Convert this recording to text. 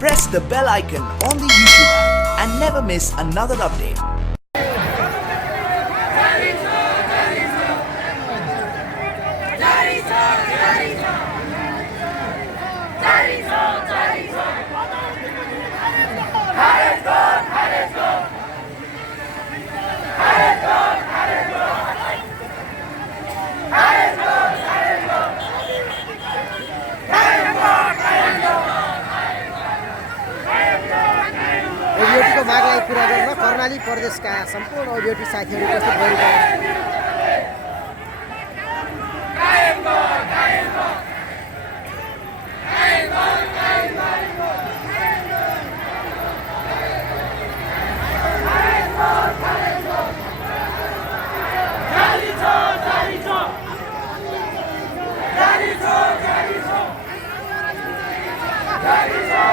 press the bell icon on the YouTube app and never miss another update. ओबिओटीको मागलाई पुरा गर्न कर्णाली प्रदेशका सम्पूर्ण ओबिओटी साथीहरू उपस्थित भएका Daddy,